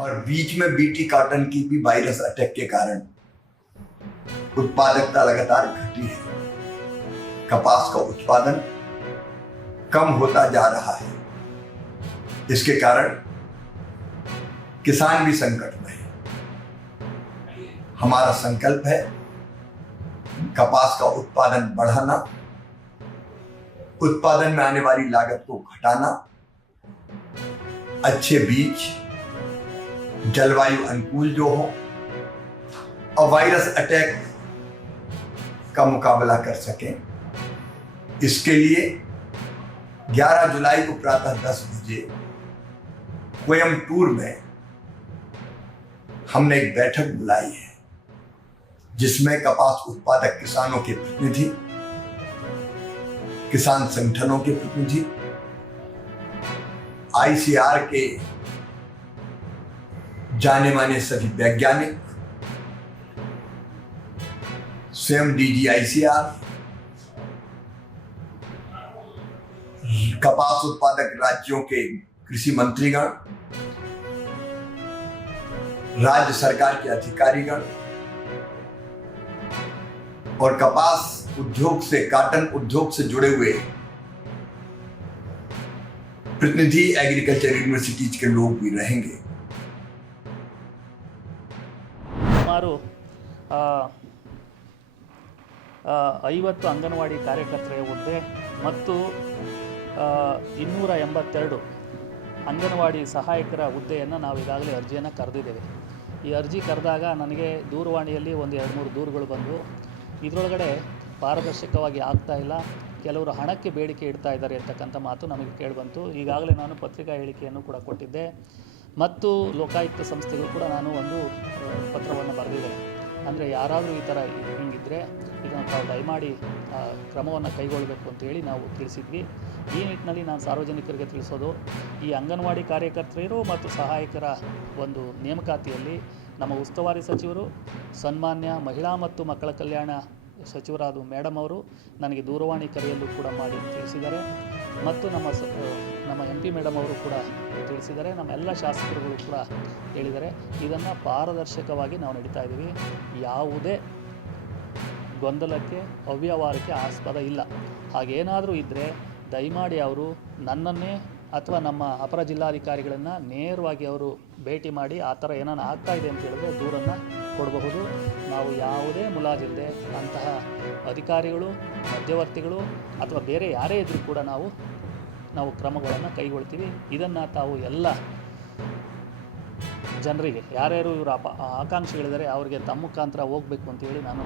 और बीच में BT cotton की भी वायरस अटैक के कारण उत्पादकता लगातार घटी है। कपास का उत्पादन कम होता जा रहा है। इसके कारण किसान भी संकट में है। हमारा संकल्प है कपास का उत्पादन बढ़ाना, उत्पादन में आने वाली लागत को घटाना, अच्छे बीज, जलवायु अनुकूल जो हो और वायरस अटैक का मुकाबला कर सकें। इसके लिए 11 जुलाई को प्रातः 10 बजे कोयम्बटूर में हमने एक बैठक बुलाई है, जिसमें कपास उत्पादक किसानों के प्रतिनिधि, किसान संगठनों के प्रतिनिधि, आईसीआर के जाने माने सभी वैज्ञानिक, स्वयं डीजी आईसीआर, कपास उत्पादक राज्यों के कृषि मंत्रीगण, राज्य सरकार के अधिकारीगण और कपास उद्योग से, काटन उद्योग से जुड़े हुए प्रतिनिधि एग्रीकल्चर यूनिवर्सिटीज के लोग भी रहेंगे। ಸುಮಾರು 50 ಅಂಗನವಾಡಿ ಕಾರ್ಯಕರ್ತರ ಹುದ್ದೆ ಮತ್ತು 282 ಅಂಗನವಾಡಿ ಸಹಾಯಕರ ಹುದ್ದೆಯನ್ನು ನಾವು ಈಗಾಗಲೇ ಅರ್ಜಿಯನ್ನು ಕರೆದಿದ್ದೇವೆ. ಈ ಅರ್ಜಿ ಕರೆದಾಗ ನನಗೆ ದೂರವಾಣಿಯಲ್ಲಿ ಒಂದು 2-3 ದೂರುಗಳು ಬಂದವು. ಇದರೊಳಗಡೆ ಪಾರದರ್ಶಕವಾಗಿ ಆಗ್ತಾ ಇಲ್ಲ, ಕೆಲವರು ಹಣಕ್ಕೆ ಬೇಡಿಕೆ ಇಡ್ತಾ ಇದ್ದಾರೆ ಅಂತಕ್ಕಂಥ ಮಾತು ನಮಗೆ ಕೇಳಿಬಂತು. ಈಗಾಗಲೇ ನಾನು ಪತ್ರಿಕಾ ಹೇಳಿಕೆಯನ್ನು ಕೂಡ ಕೊಟ್ಟಿದ್ದೆ ಮತ್ತು ಲೋಕಾಯುಕ್ತ ಸಂಸ್ಥೆಗೂ ಕೂಡ ನಾನು ಒಂದು ಪತ್ರವನ್ನು ಬರೆದಿದ್ದೇನೆ. ಅಂದರೆ ಯಾರಾದರೂ ಈ ಥರ ಹಿಂಗಿದ್ದರೆ ಇದನ್ನು ತಾವು ದಯಮಾಡಿ ಕ್ರಮವನ್ನು ಕೈಗೊಳ್ಳಬೇಕು ಅಂತೇಳಿ ನಾವು ತಿಳಿಸಿದ್ವಿ. ಈ ನಿಟ್ಟಿನಲ್ಲಿ ನಾನು ಸಾರ್ವಜನಿಕರಿಗೆ ತಿಳಿಸೋದು, ಈ ಅಂಗನವಾಡಿ ಕಾರ್ಯಕರ್ತರು ಮತ್ತು ಸಹಾಯಕರ ಒಂದು ನೇಮಕಾತಿಯಲ್ಲಿ ನಮ್ಮ ಉಸ್ತುವಾರಿ ಸಚಿವರು, ಸನ್ಮಾನ್ಯ ಮಹಿಳಾ ಮತ್ತು ಮಕ್ಕಳ ಕಲ್ಯಾಣ ಸಚಿವರಾದ ಮೇಡಮ್ ಅವರು ನನಗೆ ದೂರವಾಣಿ ಕರೆಯಲ್ಲೂ ಕೂಡ ಮಾಡಿ ತಿಳಿಸಿದ್ದಾರೆ ಮತ್ತು ನಮ್ಮ MP ಮೇಡಮ್ ಅವರು ಕೂಡ ತಿಳಿಸಿದ್ದಾರೆ. ನಮ್ಮ ಎಲ್ಲ ಶಾಸಕರುಗಳು ಕೂಡ ಹೇಳಿದ್ದಾರೆ. ಇದನ್ನು ಪಾರದರ್ಶಕವಾಗಿ ನಾವು ನಡೀತಾ ಇದ್ದೀವಿ. ಯಾವುದೇ ಗೊಂದಲಕ್ಕೆ, ಅವ್ಯವಹಾರಕ್ಕೆ ಆಸ್ಪದ ಇಲ್ಲ. ಹಾಗೇನಾದರೂ ಇದ್ದರೆ ದಯಮಾಡಿ ಅವರು ನನ್ನನ್ನೇ ಅಥವಾ ನಮ್ಮ ಅಪರ ಜಿಲ್ಲಾಧಿಕಾರಿಗಳನ್ನು ನೇರವಾಗಿ ಅವರು ಭೇಟಿ ಮಾಡಿ ಆ ಥರ ಏನಾನ ಆಗ್ತಾ ಇದೆ ಅಂತ ಹೇಳಿದ್ರೆ ದೂರನ್ನು ಕೊಡಬಹುದು. ನಾವು ಯಾವುದೇ ಮುಲಾಜಿಲ್ಲದೆ ಅಂತಹ ಅಧಿಕಾರಿಗಳು, ಮಧ್ಯವರ್ತಿಗಳು ಅಥವಾ ಬೇರೆ ಯಾರೇ ಇದ್ದರೂ ಕೂಡ ನಾವು ಕ್ರಮಗಳನ್ನು ಕೈಗೊಳ್ತೀವಿ. ಇದನ್ನು ತಾವು ಎಲ್ಲ ಜನರಿಗೆ, ಯಾರ್ಯಾರು ಇವರು ಆಕಾಂಕ್ಷಿಗಳಿದ್ದಾರೆ ಅವರಿಗೆ ತಮ್ಮ ಮುಖಾಂತರ ಹೋಗಬೇಕು ಅಂತೇಳಿ ನಾನು